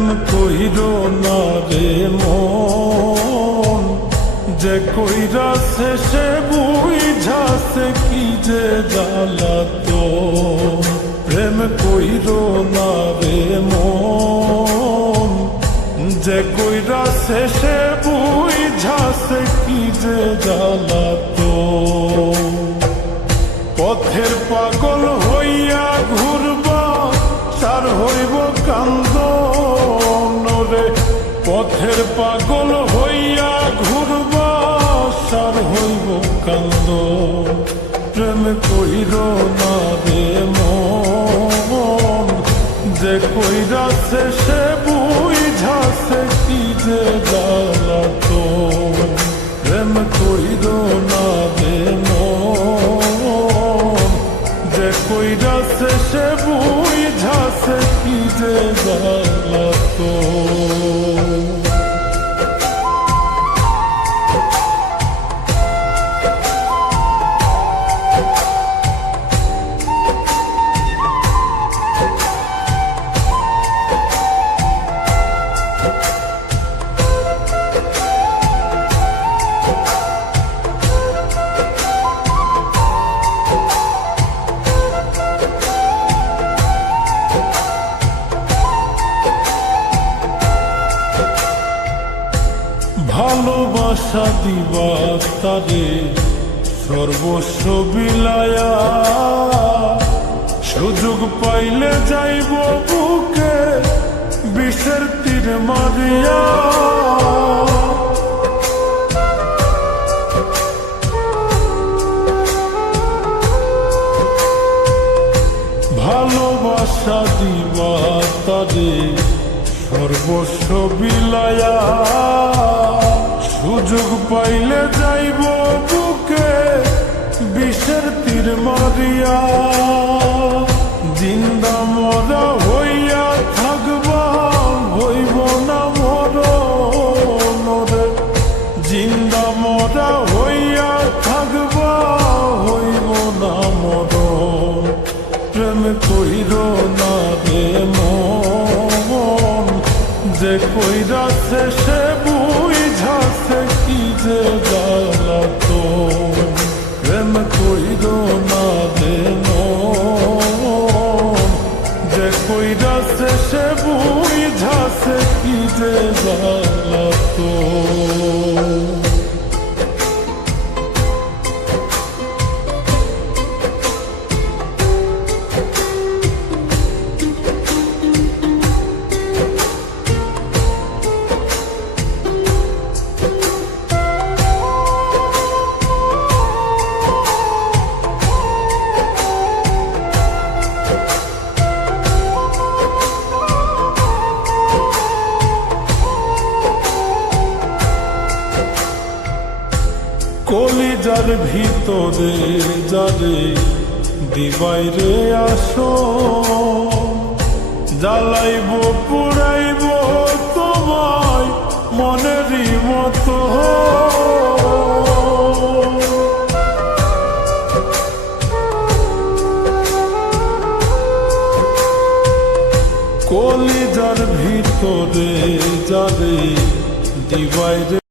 প্রেম কইরো না রে মন, যে কইরাছে সে বুঝাছে কি যে জ্বালাতন। প্রেম কইরো না রে মন, যে কইরাছে সে বুঝাছে কি যে জ্বালাতন। পথের পাগল হইয়া ঘুরবা সার হইব কান্দন রে। পথের পাগল হইয়া ঘুরবা সার হইব কান্দন। প্রেম কইরো না রে মন, যে কইরাছে সে বুঝাছে কি যে জ্বালাতন। প্রেম কইরো না রে মন, যে কইরাছে সে বুঝাছে কি যে জ্বালাতন। ভালোবাসা দিবা তারে সর্বস্ব বিলায়া, সুযোগ পাইলে যাইব বুকে বিষের তীর মারিয়া। ভালোবাসা দিবা তারে সর্বস্ব বিলায়া, সুযোগ পাইলে যাইব বুকে বিষের তীর মারিয়া। জিন্দা মরা হইয়া থাকবা হইব না মরণ রে। জিন্দা মরা হইয়া থাকবা হইব না মরণ। প্রেম কইরো না রে মন, যে কইরাছে সে বুঝাছে কি যে জ্বালাতন। প্রেম কইরো না রে মন, যে কইরাছে সে বুঝাছে কি যে জ্বালাতন। কলিজার ভিতরে যারে দিবাইরে আসো, জ্বালাইব পুরাইব তোমায় মনেরই মতো। কলিজার ভিতরে যারে দিবাইরে